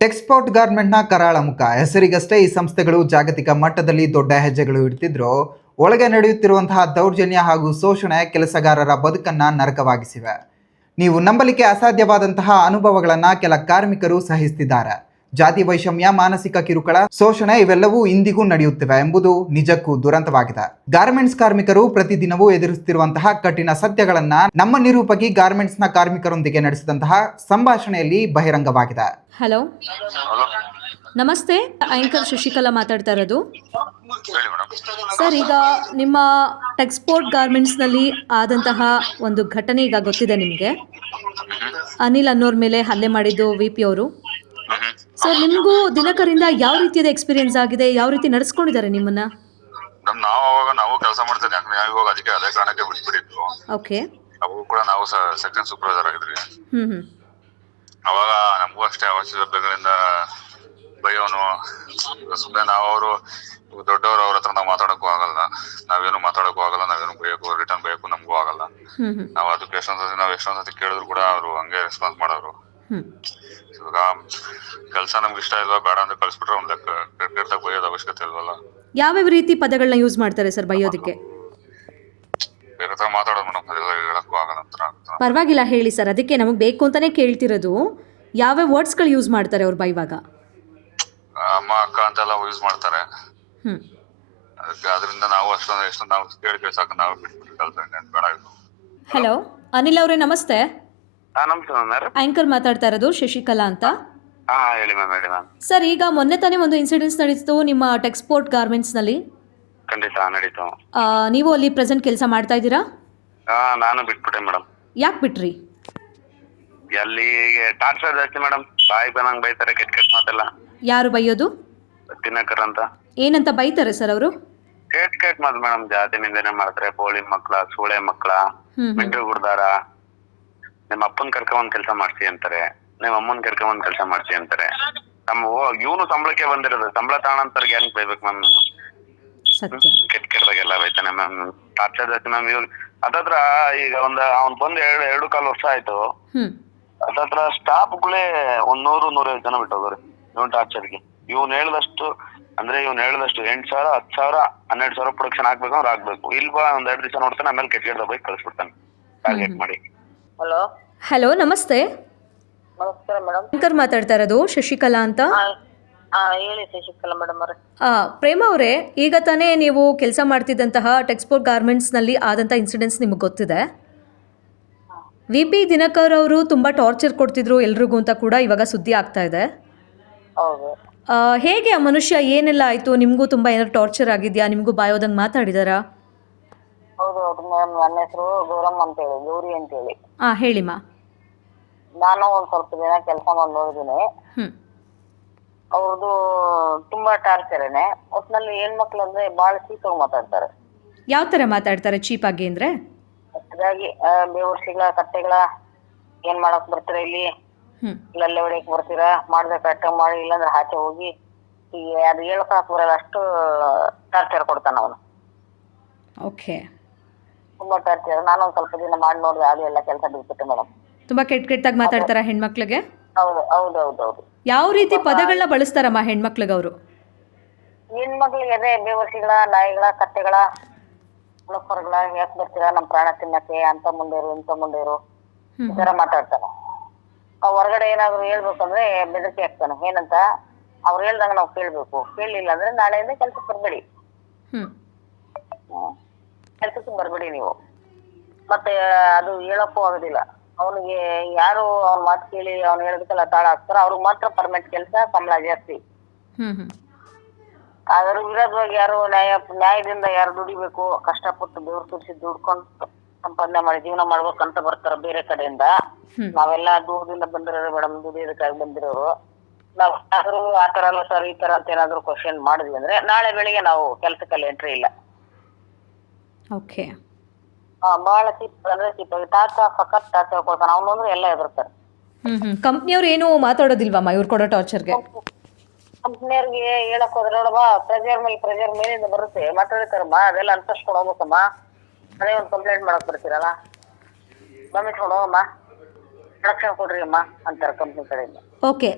ಟೆಕ್ಸ್ಪೋರ್ಟ್ ಗಾರ್ಮೆಂಟ್ನ ಕರಾಳ ಮುಖ. ಹೆಸರಿಗಷ್ಟೇ ಈ ಸಂಸ್ಥೆಗಳು ಜಾಗತಿಕ ಮಟ್ಟದಲ್ಲಿ ದೊಡ್ಡ ಹೆಜ್ಜೆಗಳು ಇಡ್ತಿದ್ರು. ಒಳಗೆ ನಡೆಯುತ್ತಿರುವಂತಹ ದೌರ್ಜನ್ಯ ಹಾಗೂ ಶೋಷಣೆ ಕೆಲಸಗಾರರ ಬದುಕನ್ನ ನರಕವಾಗಿಸಿವೆ. ನೀವು ನಂಬಲಿಕ್ಕೆ ಅಸಾಧ್ಯವಾದಂತಹ ಅನುಭವಗಳನ್ನು ಕೆಲ ಕಾರ್ಮಿಕರು ಸಹಿಸ್ತಿದ್ದಾರೆ. ಜಾತಿ ವೈಷಮ್ಯ ಮಾನಸಿಕ ಕಿರುಕುಳ ಶೋಷಣೆ ಇವೆಲ್ಲವೂ ಇಂದಿಗೂ ನಡೆಯುತ್ತಿವೆ ಎಂಬುದು ನಿಜಕ್ಕೂ ದುರಂತವಾಗಿದೆ. ಗಾರ್ಮೆಂಟ್ಸ್ ಕಾರ್ಮಿಕರು ಪ್ರತಿದಿನವೂ ಎದುರಿಸುತ್ತಿರುವಂತಹ ಕಠಿಣ ಸತ್ಯಗಳನ್ನ ನಮ್ಮ ನಿರೂಪಕಿ ನ ಕಾರ್ಮಿಕರೊಂದಿಗೆ ನಡೆಸಿದಂತಹ ಸಂಭಾಷಣೆಯಲ್ಲಿ ಬಹಿರಂಗವಾಗಿದೆ. ಹಲೋ? ಹಲೋ. ನಮಸ್ತೆ ಆಂಕರ್ ಶಶಿಕಲಾ ಮಾತಾಡ್ತಾ ಇರೋದು. ಸರ್ ಈಗ ನಿಮ್ಮ ಟೆಕ್ಸ್ಪೋರ್ಟ್ ಗಾರ್ಮೆಂಟ್ಸ್ನಲ್ಲಿ ಆದಂತಹ ಒಂದು ಘಟನೆ ಈಗ ಗೊತ್ತಿದೆ ನಿಮಗೆ. ಅನಿಲ್ ಅನ್ನೋರ್ ಮೇಲೆ ಹಲ್ಲೆ ಮಾಡಿದ್ದು ವಿ ಪಿ ಅವರು. ಸರ್ ನಿಮಗೂ ದಿನಕರಿಂದ ಯಾವ ರೀತಿಯಾದ ಎಕ್ಸ್ಪೀರಿಯನ್ಸ್ ಆಗಿದೆ? ಯಾವ ರೀತಿ ನಡೆಸ್ಕೊಂಡಿದ್ದಾರೆ ನಿಮ್ಮನ್ನ? ನಮ್ ನಾವು ಅವಾಗ ನಾವು ಕೆಲಸ ಮಾಡ್ತಿದ್ದೆ ಯಾಕಂದ್ರೆ ನಾವು ಇವಾಗ ಅದಕ್ಕೆ ಅದೇ ಕಾರಣಕ್ಕೆ ಬಿಟ್ಬಿಟ್ಟಿದ್ವು ಓಕೆ ಅವಾಗ ಕೂಡ ನಾವು ಸೆಕೆಂಡ್ ಸೂಪರ್ವೈಸರ್ ಆಗಿದ್ರಿ ಹ್ಮ್ ಹ್ಮ್. ಅವಾಗ ನಮಗೂ ಅಷ್ಟೇ ಅವಶ್ಯಕತೆಗಳಿಂದ ಬೈಯೋನು ಸುಮ್ಮನೆ ನಾವು ಅವರು ದೊಡ್ಡವರು ಅವ್ರ ಹತ್ರ ನಾವು ಮಾತಾಡಕ್ಕೂ ಆಗಲ್ಲ. ನಾವೇನು ಮಾತಾಡಕ್ಕೂ ಆಗಲ್ಲ ನಾವೇನು ಬೈಯಕ್ಕೂ ರಿಟರ್ನ್ ಬೇಕು ನಮಗೂ ಆಗಲ್ಲ. ಹ್ಮ್ ನಾವು ಅದಕ್ಕೆ ಎಷ್ಟೊಂದ್ ಸತಿ ನಾವು ಎಷ್ಟೊಂದ್ ಸತಿ ಕೇಳಿದ್ರು ಕೂಡ ಅವರು ಹಂಗೆ ರೆಸ್ಪಾನ್ಸ್ ಮಾಡೋರು ಇವಾಗ ಕೆಲಸ ನಮ್ಗೆ ಇಷ್ಟ ಇಲ್ವಾ ಬೇಡ ಅಂತ ಕಳ್ಸ್ಬಿಟ್ರೆ ಒಂದ್ ಲೆಕ್ಕ ಕ್ರಿಕೆಟ್ ಬೈಯೋದು ಅವಶ್ಯಕತೆ ಇಲ್ವಲ್ಲ? ಯಾವ್ಯಾವ ರೀತಿ ಪದಗಳನ್ನ ಯೂಸ್ ಮಾಡ್ತಾರೆ ಸರ್ ಬೈಯೋದಕ್ಕೆ? ಬೇರೆ ತರ ಮಾತಾಡೋದು ಮೇಡಮ್ ಅದೆಲ್ಲ ಹೇಳಕ್ಕೂ ಆಗಲ್ಲ ಅಂತ ಆಗ್ತದೆ. ಪರವಾಗಿಲ್ಲ ಹೇಳಿ ಸರ್ ಅದಕ್ಕೆ ನಮಗೆ ಬೇಕು ಅಂತಾನೆ ಕೇಳ್ತಿರೋದು. ಯಾವ್ಯಾವ ವರ್ಡ್ಸ್ಗಳು ಯೂಸ್ ಮಾಡ್ತಾರೆ ಅವ್ರು ಬೈವಾಗ? ಅಮ್ಮ ಅಕ್ಕ ಅಂತೆಲ್ಲ ಯೂಸ್ ಮಾಡ್ತಾರೆ. ಹ್ಞೂ ಅದಕ್ಕೆ ಅದರಿಂದ ನಾವು ಅಷ್ಟೊಂದು ಎಷ್ಟೊಂದು ನಾವು ಕೇಳಿ ಕೇಳಿ ಸಾಕು ನಾವು ಬಿಟ್ಬಿಟ್ಟು ಕೆಲಸ ಬೇಡ ಇದು. ಹಲೋ ಅನಿಲ್ ಅವರೇ ನಮಸ್ತೆ. ಹಾ ನಮಸ್ತೆ ಮ್ಯಾಮ್ ಯಾರು? ಆಂಕರ್ ಮಾತಾಡ್ತಾ ಇರೋದು ಶಶಿಕಲಾ ಅಂತ. ಹಾ ಹೇಳಿ ಮ್ಯಾಮ್ ಹೇಳಿ ಮ್ಯಾಮ್. ಸರ್ ಈಗ ಮೊನ್ನೆ ತಾನೇ ಒಂದು ಇನ್ಸಿಡೆಂಟ್ಸ್ ನಡೀತು ನಿಮ್ಮ ಟೆಕ್ಸ್ಪೋರ್ಟ್ ಗಾರ್ಮೆಂಟ್ಸ್ನಲ್ಲಿ ಖಂಡಿತ ನಡೀತು. ಆ, ನೀವು ಅಲ್ಲಿ ಪ್ರೆಸೆಂಟ್ ಕೆಲಸ ಮಾಡ್ತಾ ಇದ್ದೀರಾ? ಹಾ ನಾನು ಬಿಟ್ಬಿಟ್ಟೆ ಮೇಡಮ್. ಯಾಕೆ ಬಿಟ್ರಿ? ಅಲ್ಲಿ ಟಾರ್ಚರ್ ಜಾಸ್ತಿ ಮೇಡಮ್. ಬಾಯಿ ಬಂದಂಗ್ ಬೈತಾರೆ ಕೆಟ್ಟ ಕೆಟ್ಟ ಮಾತೆಲ್ಲ. ಯಾರು ಬೈಯೋದು? ತಿನ್ನಕರ್ ಅಂತ. ಏನಂತ ಬೈತಾರೆ ಸರ್ ಅವರು? ಕೆಟ್ಟ ಕೆಟ್ಟ ಮಾತು ಮೇಡಮ್ ಜಾತಿ ನಿಂದನೆ ಮಾಡ್ತಾರೆ. ಬೋಳಿ ಮಕ್ಳ ಸೂಳೆ ಮಕ್ಳ ಹ್ಞೂ ಗುಡ್ದಾರ. ನಿಮ್ಮ ಅಪ್ಪನ್ ಕರ್ಕೊಂಡ್ ಕೆಲಸ ಮಾಡ್ಸಿ ಅಂತಾರೆ ನಿಮ್ಮ ಅಮ್ಮನ್ ಕರ್ಕೊಂಡ್ ಕೆಲಸ ಮಾಡ್ಸಿ ಅಂತಾರೆ. ನಮ್ಮ ಇವನು ಸಂಬಳಕ್ಕೆ ಬಂದಿರೋದು ಸಂಬಳ ತಾಣಂತರ್ಗೆ ಹೆಂಗ್ ಬೈಬೇಕು ಮ್ಯಾಮ್ ಸತ್ಯ. ಕೆಟ್ಟ ಕೆಟ್ಟದಾಗೆಲ್ಲ ಬೈತಾನೆ ಮ್ಯಾಮ್ ಟಾರ್ಚರ್ ಜಾಸ್ತಿ ಮ್ಯಾಮ್ ಇವಾಗ ಅದತ್ರ ಈಗ ಒಂದ್ ಅವ್ನ್ ಬಂದ್ ಎರಡು ಎರಡು ಕಾಲು ವರ್ಷ ಆಯ್ತು. ಅದತ್ರ ಅದತ್ರ ಸ್ಟಾಫ್ಗಳೇ ಒಂದ್ ನೂರು ನೂರೈವತ್ತು ಜನ ಬಿಟ್ಟೋಗ್ರಿ ಇವನ್ ಟಾರ್ಚರ್ಗೆ ಇವ್ನ್ ಹೇಳ್ದಷ್ಟು ಅಂದ್ರೆ ಇವ್ನ್ ಹೇಳ್ದಷ್ಟು ಎಂಟ್ ಸಾವಿರ ಹತ್ ಸಾವಿರ ಹನ್ನೆರಡು ಸಾವಿರ ಪ್ರೊಡಕ್ಷನ್ ಆಗ್ಬೇಕು ಅಂದ್ರೆ ಆಗ್ಬೇಕು. ಇಲ್ವಾ ಒಂದ್ ಎರಡು ದಿವಸ ನೋಡ್ತಾನೆ ಆಮೇಲೆ ಕೆಟ್ಟ ಕೆಟ್ಟದ ಬೈಕ್ ಕಳ್ಸ್ಬಿಡ್ತಾನೆ. ಟಾರ್ಗೆಟ್ ಮಾಡಿ. ಹಲೋ. ಹಲೋ ನಮಸ್ತೆ. ನಮಸ್ಕಾರ ಮೇಡಮ್. ಶಂಕರ್ ಮಾತಾಡ್ತಾ ಇರೋದು ಶಶಿಕಲಾ ಅಂತ. ಹಾ ಹೇಳಿ ಶಶಿಕಲಾ ಮೇಡಮ್ ಅವ್ರೆ. ಆ, ಪ್ರೇಮ ಅವರೇ ಈಗ ತಾನೇ ನೀವು ಕೆಲಸ ಮಾಡ್ತಿದ್ದಂತಹ ಟೆಕ್ಸ್ಪೋರ್ಟ್ ಗಾರ್ಮೆಂಟ್ಸ್ನಲ್ಲಿ ಆದಂಥ ಇನ್ಸಿಡೆಂಟ್ಸ್ ನಿಮಗೆ ಗೊತ್ತಿದೆ. ವಿ ಪಿ ದಿನಕರ್ ಅವರು ತುಂಬ ಟಾರ್ಚರ್ ಕೊಡ್ತಿದ್ರು ಎಲ್ರಿಗೂ ಅಂತ ಕೂಡ ಇವಾಗ ಸುದ್ದಿ ಆಗ್ತಾ ಇದೆ. ಹೌದು. ಆ, ಹೇಗೆ ಆ ಮನುಷ್ಯ ಏನೆಲ್ಲ ಆಯಿತು? ನಿಮಗೂ ತುಂಬ ಏನಾದ್ರು ಟಾರ್ಚರ್ ಆಗಿದೆಯಾ? ನಿಮಗೂ ಬಾಯೋದಂಗೆ ಮಾತಾಡಿದಾರಾ? ಹೌದು ಹೌದು ಮೇಡಮ್ ನನ್ನ ಹೆಸರು ಗೌರಮ್ಮ ಅಂತೇಳಿ ಗೌರಿ ಅಂತೇಳಿ. ಹೇಳಿ ಹೇಳಿಮಾ ನಾನು ಒಂದ್ ಸ್ವಲ್ಪ ದಿನ ಕೆಲಸ ಮಾಡಿ ನೋಡಿದೀನಿ ಹ್ಞೂ ಅವ್ರದ್ದು ತುಂಬಾ ಟಾರ್ಚರ್ನೆ ಒಟ್ನಲ್ಲಿ ಹೆಣ್ಮಕ್ಳು ಅಂದ್ರೆ ಬಹಳ ಚೀಪಾಗಿ ಮಾತಾಡ್ತಾರೆ. ಯಾವ ತರ ಮಾತಾಡ್ತಾರೆ ಚೀಪಾಗಿ ಅಂದರೆ? ಹಾಗಾಗಿ ಬೇವರ್ಸಿಗಳ ಕಟ್ಟೆಗಳ ಏನ್ ಮಾಡಕ್ ಬರ್ತೀರಾ ಇಲ್ಲಿ? ಹ್ಞೂ ಇಲ್ಲಲ್ಲೇ ಹೊಡಿಯಕ್ ಬರ್ತೀರಾ? ಮಾಡ್ಬೇಕು ಅಟ್ಟ ಮಾಡಿ ಇಲ್ಲಾಂದ್ರೆ ಆಚೆ ಹೋಗಿ ಈಗ ಅದು ಹೇಳ್ಕೊಳಕ್ ಬರಲ್ಲ ಅಷ್ಟು ಟಾರ್ಚರ್ ಕೊಡ್ತಾನ ಅವನು. ಓಕೆ ತುಂಬಾ ಟಾರ್ಚರ್ ನಾನು ಒಂದ್ ಸ್ವಲ್ಪ ದಿನ ಮಾಡಿ ನೋಡಿದೆ ಅದು ಎಲ್ಲ ಕೆಲಸ ಬಿಟ್ಬಿಟ್ಟೆ ಮೇಡಮ್ ತುಂಬಾ ಕೆಟ್ಟ ಕೆಟ್ಟದಾಗಿ ಮಾತಾಡ್ತಾರಾ ಹೆಣ್ಮಕ್ಳಿಗೆ? ಹೌದು ಹೌದು ಹೌದು ಹೌದು ಯಾವ ರೀತಿ ಪದಗಳನ್ನ ಬಳಸ್ತಾರಮ್ಮ ಹೆಣ್ಮಕ್ಳಿಗೆ ಅವರು ಹೆಣ್ಮಕ್ಳಿಗೆ ಅದೇ ಬೇವರ್ಸಿಗಳ ನಾಯಿಗಳ ಕತ್ತೆಗಳ ಲೋಕರ್ಗಳ ಯಾಕೆ ಬರ್ತೀರಾ? ನಮ್ ಪ್ರಾಣ ತಿನ್ನಕ್ಕೆ ಅಂತ ಮುಂದೇರು ಇಂತ ಮುಂದೇರು. ಈ ತರ ಮಾತಾಡ್ತಾನೆ ಅವ್ ಹೊರಗಡೆ ಏನಾದ್ರು ಹೇಳ್ಬೇಕಂದ್ರೆ ಬೆದರಿಕೆ ಹಾಕ್ತಾನೆ. ಏನಂತ? ಅವ್ರು ಹೇಳ್ದಂಗ ನಾವು ಕೇಳ್ಬೇಕು. ಕೇಳಲಿಲ್ಲ ಅಂದ್ರೆ ನಾಳೆಯಿಂದ ಕೆಲ್ಸಕ್ಕೆ ಬರ್ಬೇಡಿ. ಹ್ಞೂ ಕೆಲ್ಸಕ್ಕೆ ಬರ್ಬೇಡಿ ನೀವು. ಮತ್ತೆ ಅದು ಹೇಳಕ್ಕೂ ಆಗೋದಿಲ್ಲ. ಅವನಿಗೆ ಯಾರು ಅವ್ನ ಮಾತು ಕೇಳಿ ಅವ್ನು ಹೇಳೋದಕ್ಕೆಲ್ಲ ತಾಳ ಹಾಕ್ತಾರ ಅವ್ರಿಗೆ ಮಾತ್ರ ಪರ್ಮನೆಂಟ್ ಕೆಲಸ ಸಂಬಳ ಜಾಸ್ತಿ. ಅದ್ರ ವಿರೋಧವಾಗಿ ಯಾರು ನ್ಯಾಯ ನ್ಯಾಯದಿಂದ ಯಾರು ದುಡಿಬೇಕು ಕಷ್ಟಪಟ್ಟು ಬೆವರು ಸುರಿಸಿ ದುಡ್ಕೊಂಡು ಸಂಪಾದನೆ ಮಾಡಿ ಜೀವನ ಮಾಡ್ಬೇಕಂತ ಬರ್ತಾರ ಬೇರೆ ಕಡೆಯಿಂದ. ನಾವೆಲ್ಲ ದೂರದಿಂದ ಬಂದಿರೋರು ಮೇಡಮ್ ದುಡಿಯೋದಕ್ಕಾಗಿ ಬಂದಿರೋರು. ನಾವ್ ಆದ್ರೂ ಆ ತರ ಅಲ್ಲ ಸರ್ ಈ ತರ ಅಂತ ಏನಾದ್ರು ಕ್ವಶನ್ ಮಾಡಿದ್ವಿ ಅಂದ್ರೆ ನಾಳೆ ಬೆಳಿಗ್ಗೆ ನಾವು ಕೆಲ್ಸಕ್ಕಲ್ಲಿ ಎಂಟ್ರಿ ಇಲ್ಲ. ಓಕೆ ಆ, ಬಹಳ ತಿಪ್ಪ ಅಂದ್ರೆ ಚೀಪ್ ತಾತ ಸಖತ್ ತಾತ ಕೊಡ್ತಾನೆ ಅವನು ಅಂದ್ರೆ ಎಲ್ಲ ಎದುರ್ತಾರೆ ಹ್ಮ್ ಕಂಪ್ನಿಯವ್ರು ಏನು ಮಾತಾಡೋದಿಲ್ವಮ್ಮ ಇವ್ರು ಕೊಡೋ ಟಾರ್ಚರ್ಗೆ ಕಂಪ್ನಿಯವ್ರಿಗೆ ಹೇಳಕ್ ಹೋದ್ರೆ ನೋಡಮ್ಮ ಪ್ರೆಜರ್ ಮೇಲೆ ಪ್ರೆಜರ್ ಮೇಲಿಂದ ಬರುತ್ತೆ. ಮಾತಾಡ್ತಾರಮ್ಮ ಅದೆಲ್ಲ ಅನ್ಸರ್ಸ್ಕೊಂಡು ಹೋಗ್ಬೇಕಮ್ಮ. ಅದೇ ಒಂದು ಕಂಪ್ಲೇಂಟ್ ಮಾಡಕ್ ಬರ್ತೀರಲ್ಲ? ಬಂದ್ಬಿಟ್ಟು ಹೋಗಮ್ಮ. ಪ್ರೊಡಕ್ಷನ್ ಕೊಡ್ರಿ ಅಮ್ಮ ಅಂತಾರೆ ಕಂಪ್ನಿ ಕಡೆಯಿಂದ. ಓಕೆ